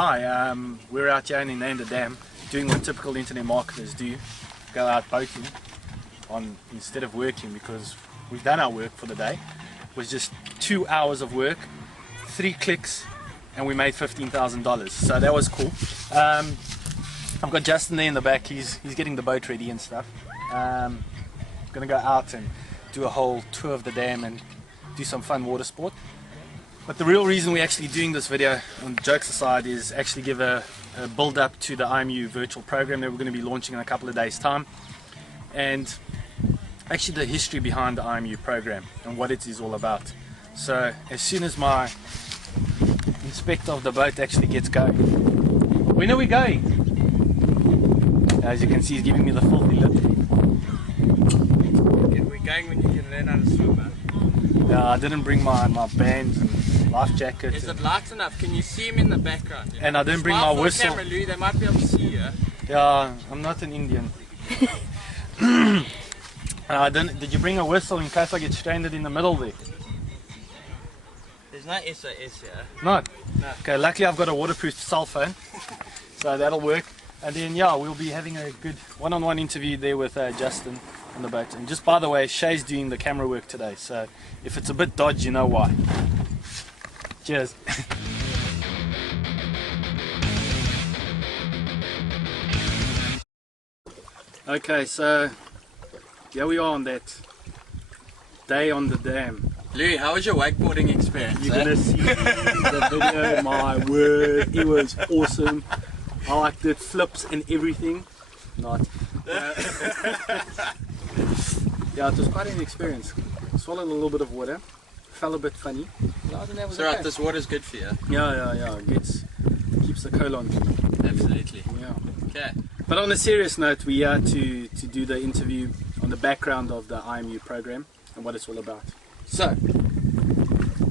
Hi, we're out here in Inanda Dam doing what typical internet marketers do, go out boating instead of working, because we've done our work for the day. It was just 2 hours of work, 3 clicks, and we made $15,000, so that was cool. I've got Justin there in the back, he's getting the boat ready and stuff. Gonna go out and do a whole tour of the dam and do some fun water sport. But the real reason we're actually doing this video, on jokes aside, is actually give a build up to the IMU virtual program that we're going to be launching in a couple of days time, and actually the history behind the IMU program and what it is all about. So as soon as my inspector of the boat actually gets going. When are we going? As you can see, he's giving me the filthy lip. We're going when you can learn how to swim, man. Yeah, I didn't bring my bands and life jacket. Is it light enough? Can you see him in the background? And I didn't bring my whistle. Camera, Lou, they might be able to see you. Yeah, I'm not an Indian. Did you bring a whistle in case I get stranded in the middle there? There's no SOS here. Not? No. Okay, luckily I've got a waterproof cell phone, so that'll work. And then yeah, we'll be having a good one-on-one interview there with Justin on the boat. And just by the way, Shay's doing the camera work today, so if it's a bit dodgy, you know why. Cheers. Okay, so here we are on that day on the dam. Lou, how was your wakeboarding experience? You're gonna see the video, my word, it was awesome. I liked it, flips and everything. Not. Yeah, it was quite an experience. Swallowed a little bit of water, felt a bit funny. So right, this water's good for you. Yeah. It keeps the colon clean. Absolutely. Yeah. Okay. But on a serious note, we are to do the interview on the background of the IMU program and what it's all about. So,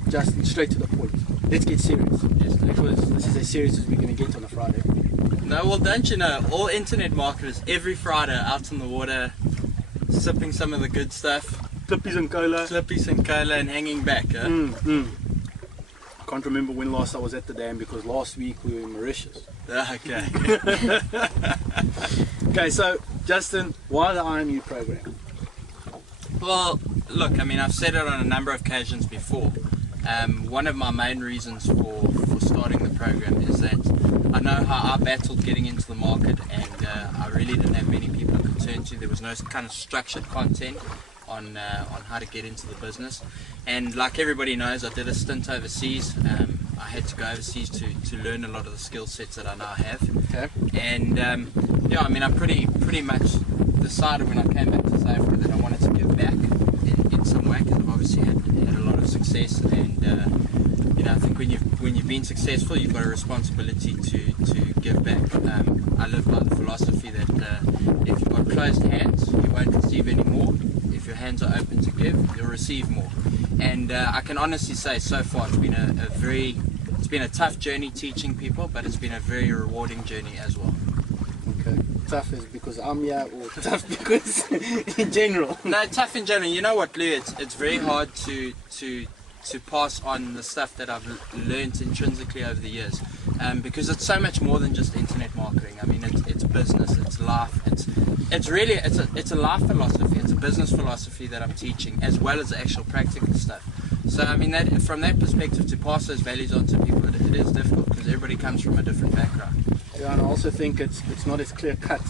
Justin, straight to the point. Let's get serious. Yes, because this is as serious as we're going to get on a Friday. No, well, don't you know, all internet marketers every Friday out on the water, sipping some of the good stuff. Clippies and cola. Clippies and cola and hanging back, huh? I can't remember when last I was at the dam, because last week we were in Mauritius. Okay. Okay, so Justin, why the IMU program? Well, look, I mean, I've said it on a number of occasions before. One of my main reasons for starting the program is that I know how I battled getting into the market, and I really didn't have many people I could turn to. There was no kind of structured content on how to get into the business. And like everybody knows, I did a stint overseas. I had to go overseas to learn a lot of the skill sets that I now have. Okay. And yeah, I mean, I pretty much decided when I came back to South Africa that I wanted to give back in some way, because I've obviously had a lot of success, and you know, I think when you've been successful, you've got a responsibility to give back. I live by the philosophy that if you've got closed hands, you won't receive any more. If your hands are open to give, you'll receive more. And I can honestly say, so far, it's been a tough journey teaching people, but it's been a very rewarding journey as well. Okay. Tough is because I'm here, or tough because in general? No, tough in general. You know what, Lou? It's very hard to pass on the stuff that I've learned intrinsically over the years, because it's so much more than just internet marketing. I mean, it's business, it's life, it's really a life philosophy, it's a business philosophy that I'm teaching, as well as the actual practical stuff. So I mean, from that perspective, to pass those values on to people, it is difficult, because everybody comes from a different background. Yeah, and I also think it's not as clear cut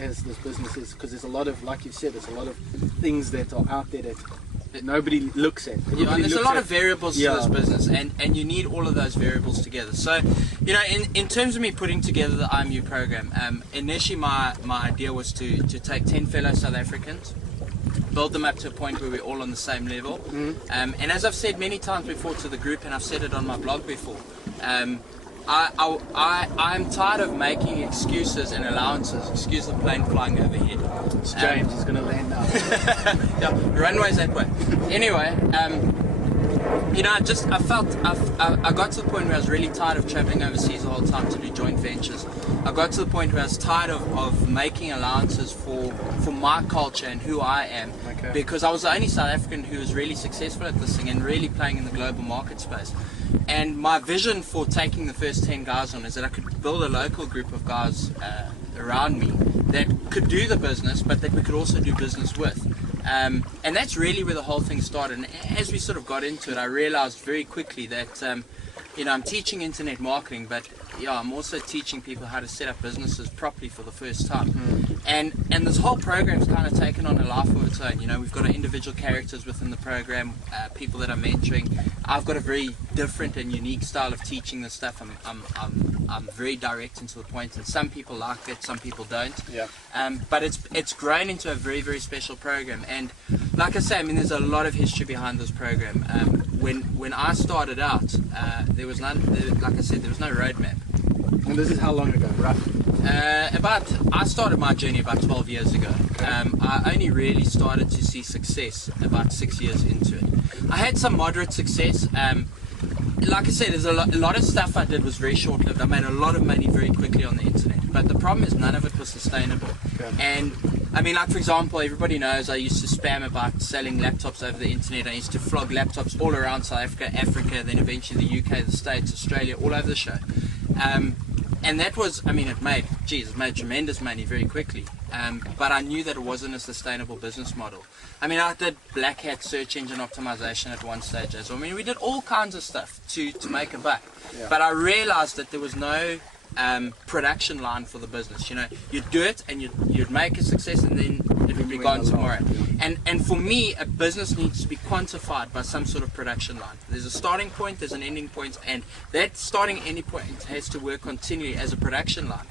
as this business is, because there's a lot of, like you said, there's a lot of things that are out there that nobody looks at. Yeah, and there's a lot of variables to this business, and you need all of those variables together. So, you know, in terms of me putting together the IMU program, initially my idea was to take 10 fellow South Africans, build them up to a point where we're all on the same level. And as I've said many times before to the group, and I've said it on my blog before, I'm tired of making excuses and allowances. Excuse the plane flying overhead. It's James, he's going to land now. Yeah, runway's that way. Anyway, you know, I got to the point where I was really tired of traveling overseas the whole time to do joint ventures. I got to the point where I was tired of making allowances for my culture and who I am, because I was the only South African who was really successful at this thing and really playing in the global market space. And my vision for taking the first 10 guys on is that I could build a local group of guys around me that could do the business, but that we could also do business with. And that's really where the whole thing started. And as we sort of got into it, I realized very quickly that I'm teaching internet marketing, but I'm also teaching people how to set up businesses properly for the first time. And this whole program's kind of taken on a life of its own. We've got our individual characters within the program, people that I'm mentoring. I've got a very different and unique style of teaching this stuff. I'm very direct and to the point, and some people like it, some people don't. Yeah. But it's grown into a very, very special program. And like I say, there's a lot of history behind this program. When I started out, there was no roadmap. And this is how long ago, roughly? I started my journey about 12 years ago. I only really started to see success about 6 years into it. I had some moderate success. Like I said, there's a lot of stuff I did was very short-lived. I made a lot of money very quickly on the internet, but the problem is none of it was sustainable. And like for example, everybody knows I used to spam about selling laptops over the internet. I used to flog laptops all around South Africa, then eventually the UK, the States, Australia, all over the show. And that was, it made tremendous money very quickly. But I knew that it wasn't a sustainable business model. I did black hat search engine optimization at one stage as well. We did all kinds of stuff to make a buck. Yeah. But I realized that there was no production line for the business. You'd do it and you'd make a success, and then it would be gone tomorrow. And for me, a business needs to be quantified by some sort of production line. There's a starting point, there's an ending point, and that starting and ending point has to work continually as a production line.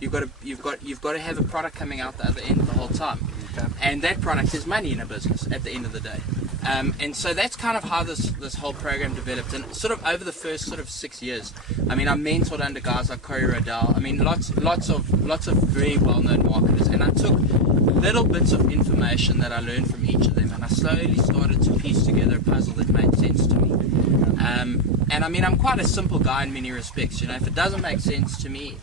You've got to have a product coming out the other end the whole time. And that product is money in a business at the end of the day. And so that's kind of how this whole program developed. And sort of over the first sort of 6 years, I mentored under guys like Corey Rodell. Lots of very well-known marketers. And I took little bits of information that I learned from each of them, and I slowly started to piece together a puzzle that made sense to me. And I'm quite a simple guy in many respects. If it doesn't make sense to me,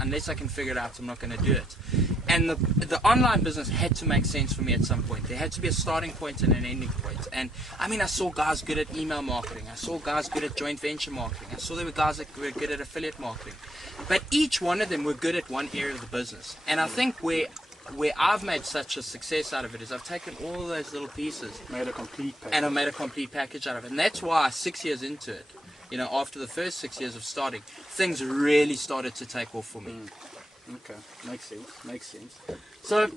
unless I can figure it out, I'm not going to do it. And the online business had to make sense for me at some point. There had to be a starting point and an ending point. And I saw guys good at email marketing. I saw guys good at joint venture marketing. I saw there were guys that were good at affiliate marketing. But each one of them were good at one area of the business. And I think where I've made such a success out of it is I've taken all those little pieces, made a complete package. And I've made a complete package out of it. And that's why 6 years into it, after the first 6 years of starting, things really started to take off for me. Okay, makes sense. So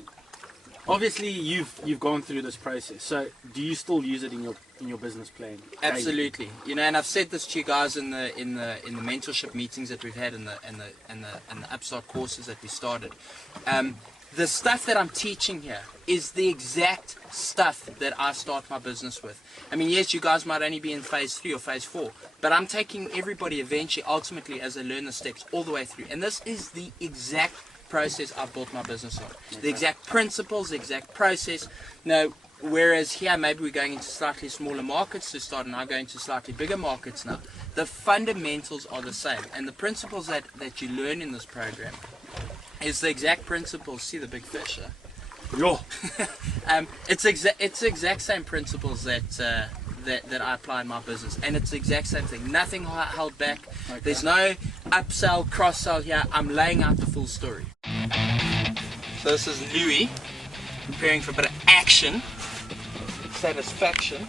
obviously you've gone through this process. So do you still use it in your business plan? Absolutely. And I've said this to you guys in the mentorship meetings that we've had and the Upstart courses that we started. The stuff that I'm teaching here is the exact stuff that I start my business with. Yes, you guys might only be in phase 3 or phase 4, but I'm taking everybody eventually, ultimately, as they learn the steps all the way through. And this is the exact process I've built my business on. Okay. The exact principles, the exact process. Now, whereas here, maybe we're going into slightly smaller markets to start, and I'm going to slightly bigger markets now. The fundamentals are the same. And the principles that you learn in this program is the exact principles. See the big fish, huh? It's the exact same principles that I apply in my business, and it's the exact same thing. Nothing held back. Okay. There's no upsell, cross-sell here. I'm laying out the full story. So this is Louis preparing for a bit of action, satisfaction.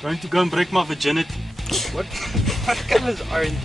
Going to go and break my virginity. What colour is orange?